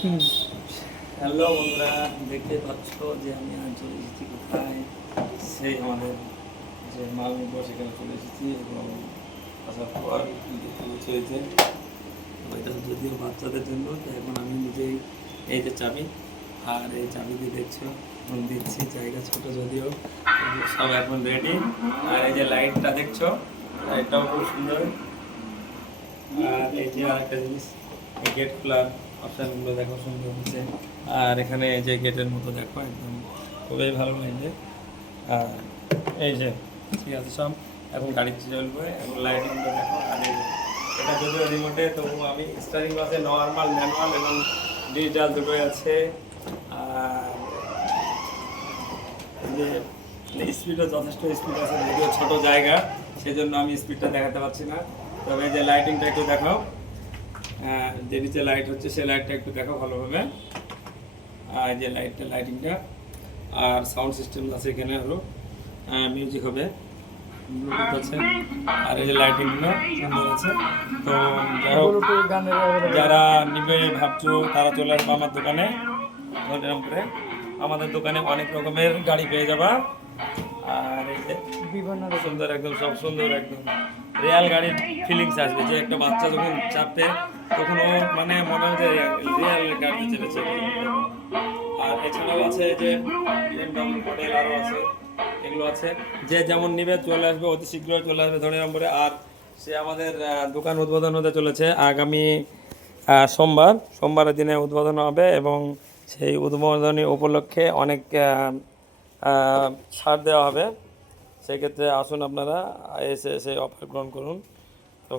Hello বন্ধুরা, দেখতে পাচ্ছ যে আমি আজ চলে এসেছি কোথায়, সেই আমাদের যে মাল নিব সেখানে চলে এসেছি। এবং আসার পর চলেছে ওইটা যদিও বাচ্চাদের জন্য, তো এখন আমি নিজেই এই যে চাবি, আর এই চাবি দিয়ে দেখছো দিচ্ছি। জায়গা ছোট যদিও, কিন্তু সব এখন রেডি। আর এই যে লাইটটা দেখছো, লাইটটাও খুব সুন্দর। আর এই যে আরেকটা জিনিস, এই গেট খোলার অপশানগুলো দেখো সুন্দর হচ্ছে। আর এখানে এই যে গেটের মতো দেখো, একদম খুবই ভালো লাগছে। আর এই যে ঠিক আছে, সব এখন গাড়িতে চলবে। এখন লাইটিংটা দেখো। আর এই যে এটা যদিও রিমোটে, তবু আমি স্টারিং আছে নর্মাল, ম্যানুয়াল এবং ডিজিটাল দুটোই আছে। আর যে স্পিডও যথেষ্ট স্পিড আছে, যদিও ছোটো জায়গা সেজন্য আমি স্পিডটা দেখাতে পারছি না। তবে এই যে লাইটিংটা একটু দেখাও, যে নিচে লাইট হচ্ছে সেই লাইটটা একটু দেখো ভালোভাবে। আর যে লাইটিংটা আর সাউন্ড সিস্টেম আছে এখানে, আরও মিউজিক হবে, ব্লুটুথ আছে। আর এই যে লাইটিংগুলো সুন্দর আছে। তো যাই হোক, যারা নিবে ভাবছো তারা চলে আসবে আমার দোকানে। ধরলাম করে আমাদের দোকানে অনেক রকমের গাড়ি পেয়ে যাবা। আর এই যে বিভিন্ন সুন্দর, একদম সব সুন্দর, একদম রিয়াল গাড়ির ফিলিংস আসবে। যে একটা বাচ্চা যখন চাপবে তখন ও মানে মনে হয় যে রিয়াল গাড়ি চেপেছে। আর এছাড়াও আছে যে বিএমডব্লিউ মডেল আরও আছে, এগুলো আছে। যে যেমন নিবে চলে আসবে, অতি শীঘ্রই চলে আসবে 2 নম্বরে। আর সে আমাদের দোকান উদ্বোধন হতে চলেছে আগামী সোমবারের দিনে উদ্বোধন হবে। এবং সেই উদ্বোধনী উপলক্ষে অনেক ছাড় দেওয়া হবে। সেক্ষেত্রে আসুন আপনারা এসে সেই অফার গ্রহণ করুন। তো